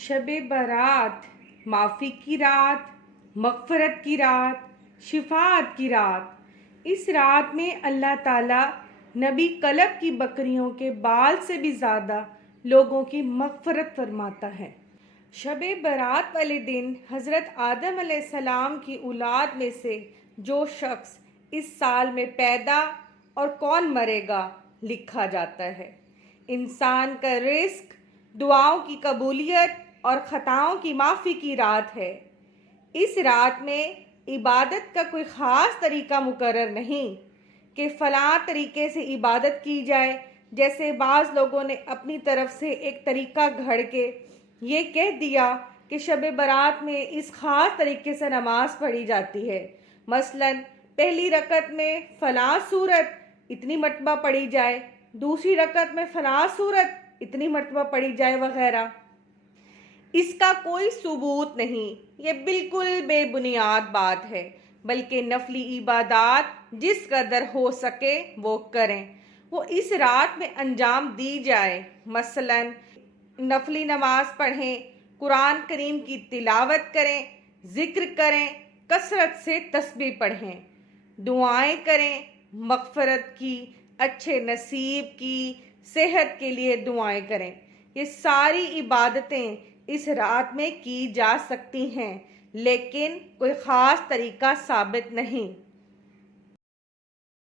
شب برات، معافی کی رات، مغفرت کی رات، شفاعت کی رات۔ اس رات میں اللہ تعالیٰ نبی کلب کی بکریوں کے بال سے بھی زیادہ لوگوں کی مغفرت فرماتا ہے۔ شب برات والے دن حضرت آدم علیہ السلام کی اولاد میں سے جو شخص اس سال میں پیدا اور کون مرے گا لکھا جاتا ہے۔ انسان کا رزق، دعاؤں کی قبولیت اور خطاؤں کی معافی کی رات ہے۔ اس رات میں عبادت کا کوئی خاص طریقہ مقرر نہیں کہ فلاں طریقے سے عبادت کی جائے، جیسے بعض لوگوں نے اپنی طرف سے ایک طریقہ گھڑ کے یہ کہہ دیا کہ شب برات میں اس خاص طریقے سے نماز پڑھی جاتی ہے، مثلاً پہلی رکعت میں فلاں سورت اتنی مرتبہ پڑھی جائے، دوسری رکعت میں فلاں سورت اتنی مرتبہ پڑھی جائے وغیرہ۔ اس کا کوئی ثبوت نہیں، یہ بالکل بے بنیاد بات ہے، بلکہ نفلی عبادات جس قدر ہو سکے وہ کریں، وہ اس رات میں انجام دی جائے، مثلاً نفلی نماز پڑھیں، قرآن کریم کی تلاوت کریں، ذکر کریں، کثرت سے تسبیح پڑھیں، دعائیں کریں، مغفرت کی، اچھے نصیب کی، صحت کے لیے دعائیں کریں۔ یہ ساری عبادتیں اس رات میں کی جا سکتی ہیں، لیکن کوئی خاص طریقہ ثابت نہیں۔